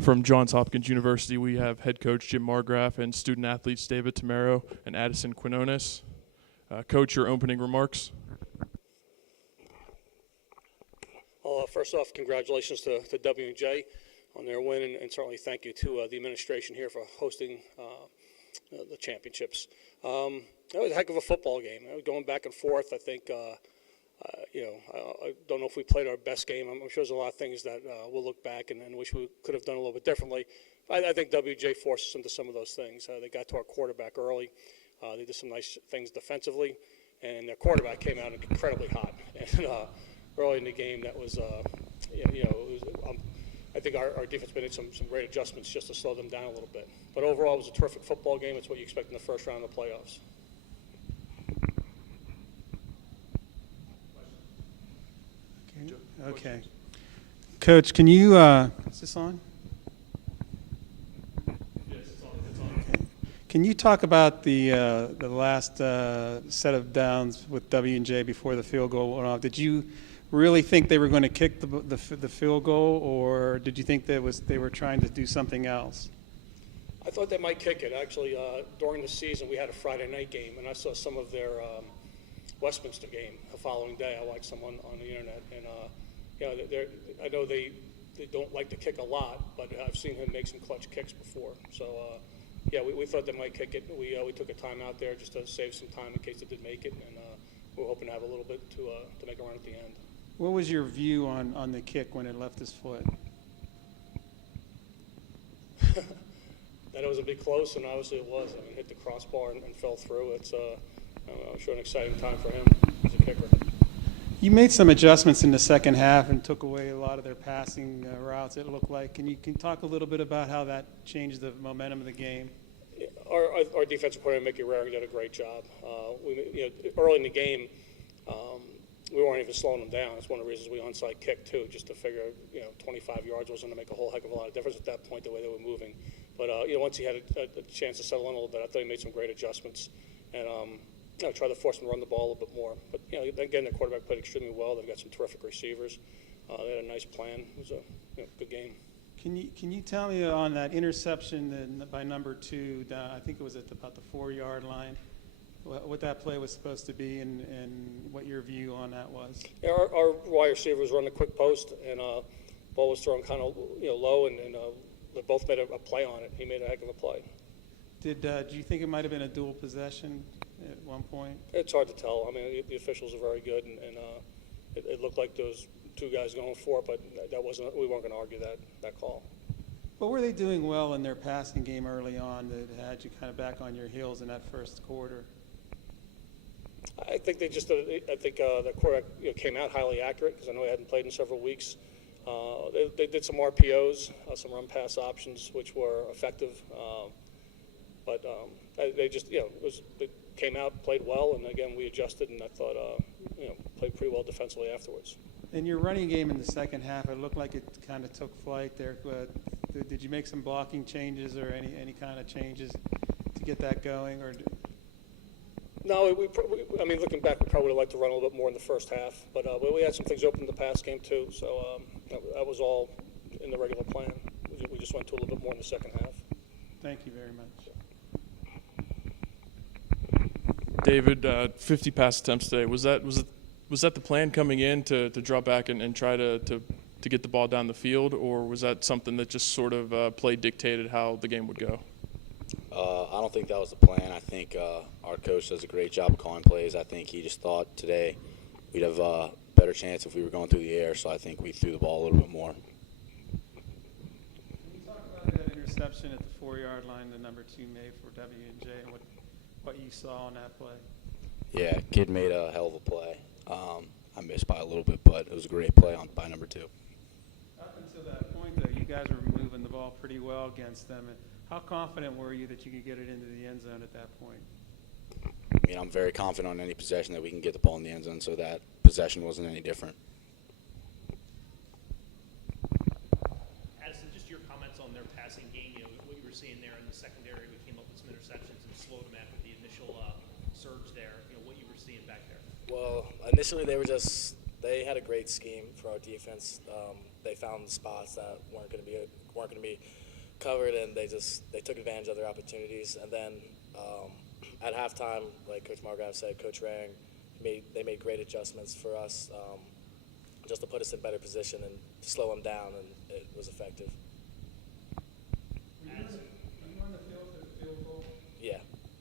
From Johns Hopkins University, we have head coach Jim Margraf and student athletes David Tammaro and Addison Quinones. Coach, your opening remarks. Well, first off, congratulations to W&J on their win, and certainly thank you to the administration here for hosting the championships. That was a heck of a football game. Going back and forth, I think, I don't know if we played our best game. I'm sure there's a lot of things that we'll look back and wish we could have done a little bit differently. I think WJ forced us into some of those things. They got to our quarterback early. They did some nice things defensively, and their quarterback came out incredibly hot. And early in the game, that was, I think our defense made some great adjustments just to slow them down a little bit. But overall, it was a terrific football game. It's what you expect in the first round of the playoffs. Okay. Coach, can you, is this on? Yes, it's on. Okay. Can you talk about the last set of downs with W&J before the field goal went off? Did you really think they were going to kick the field goal, or did you think they were trying to do something else? I thought they might kick it. Actually, during the season, we had a Friday night game, and I saw some of their Westminster game the following day. I watched some on the internet, and I know they don't like to kick a lot, but I've seen him make some clutch kicks before. So, we thought they might kick it. We took a time out there just to save some time in case they did make it, and we're hoping to have a little bit to make a run at the end. What was your view on the kick when it left his foot? That it was a bit close, and obviously it was. I mean, hit the crossbar and fell through. It's I'm sure an exciting time for him as a kicker. You made some adjustments in the second half and took away a lot of their passing routes, it looked like. Can you talk a little bit about how that changed the momentum of the game? Our defensive coordinator, Mickey Raring, did a great job. Early in the game, we weren't even slowing them down. That's one of the reasons we onside kicked, too, just to figure, 25 yards wasn't going to make a whole heck of a lot of difference at that point, the way they were moving. But, once he had a chance to settle in a little bit, I thought he made some great adjustments. And, try to force them to run the ball a little bit more. But, again, the quarterback played extremely well. They've got some terrific receivers. They had a nice plan. It was a good game. Can you tell me on that interception by number 2, I think it was at about the 4-yard line, what that play was supposed to be and what your view on that was? Yeah, our wide receivers run a quick post, and ball was thrown kind of low, and they both made a play on it. He made a heck of a play. Do you think it might have been a dual possession at one point? It's hard to tell. I mean, the officials are very good, and it looked like those two guys going for it, but we weren't going to argue that call. What were they doing well in their passing game early on that had you kind of back on your heels in that first quarter? I think the quarterback came out highly accurate because I know he hadn't played in several weeks. They did some RPOs, some run pass options, which were effective. But they just, they came out, played well, and again, we adjusted, and I thought, played pretty well defensively afterwards. In your running game in the second half, it looked like it kind of took flight there. Did you make some blocking changes or any kind of changes to get that going? Or No, I mean, looking back, we probably would have liked to run a little bit more in the first half, but we had some things open in the pass game too, so that was all in the regular plan. We just went to a little bit more in the second half. Thank you very much. David, 50 pass attempts today. Was that the plan coming in to draw back and try to get the ball down the field, or was that something that just sort of play dictated how the game would go? I don't think that was the plan. I think our coach does a great job of calling plays. I think he just thought today we'd have a better chance if we were going through the air, so I think we threw the ball a little bit more. Can you talk about that interception at the 4-yard line that number 2 made for W&J and what you saw on that play? Yeah, kid made a hell of a play. I missed by a little bit, but it was a great play by number 2. Up until that point, though, you guys were moving the ball pretty well against them. And how confident were you that you could get it into the end zone at that point? I mean, I'm very confident on any possession that we can get the ball in the end zone, so that possession wasn't any different. Addison, just your comments on their passing game, what you were seeing there in the secondary. We came up with some interceptions and slowed them after the initial surge there. What you were seeing back there. Well, initially they had a great scheme for our defense. They found the spots that weren't weren't going to be covered, and they took advantage of their opportunities. And then at halftime, like Coach Margraf said, Coach Rang, they made great adjustments for us just to put us in better position and slow them down, and it was effective. Were you on the field for the field goal? Yeah,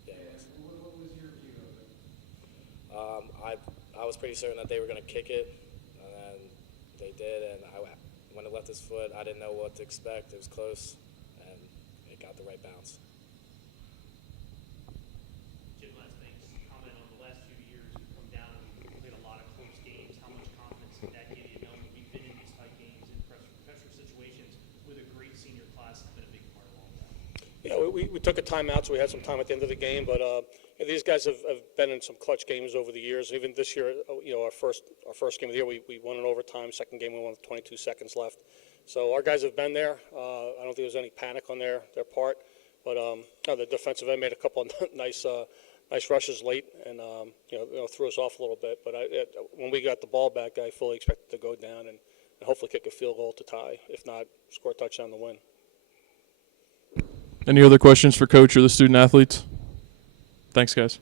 it was. What was your view of it? I was pretty certain that they were going to kick it, and then they did. And when it left his foot, I didn't know what to expect. It was close, and it got the right bounce. Jim, last thing, just comment on the last few years. You've come down and you've played a lot of close games. How much confidence did that give you, knowing you've been in these tight games in pressure situations with a great senior class has been a big part of all of that? Yeah, we took a timeout, so we had some time at the end of the game. But these guys have been in some clutch games over the years. Even this year, our first game of the year, we won in overtime. Second game, we won with 22 seconds left. So our guys have been there. I don't think there was any panic on their part. But the defensive end made a couple of nice rushes late, and threw us off a little bit. But when we got the ball back, I fully expected to go down and hopefully kick a field goal to tie. If not, score a touchdown to win. Any other questions for Coach or the student athletes? Thanks, guys.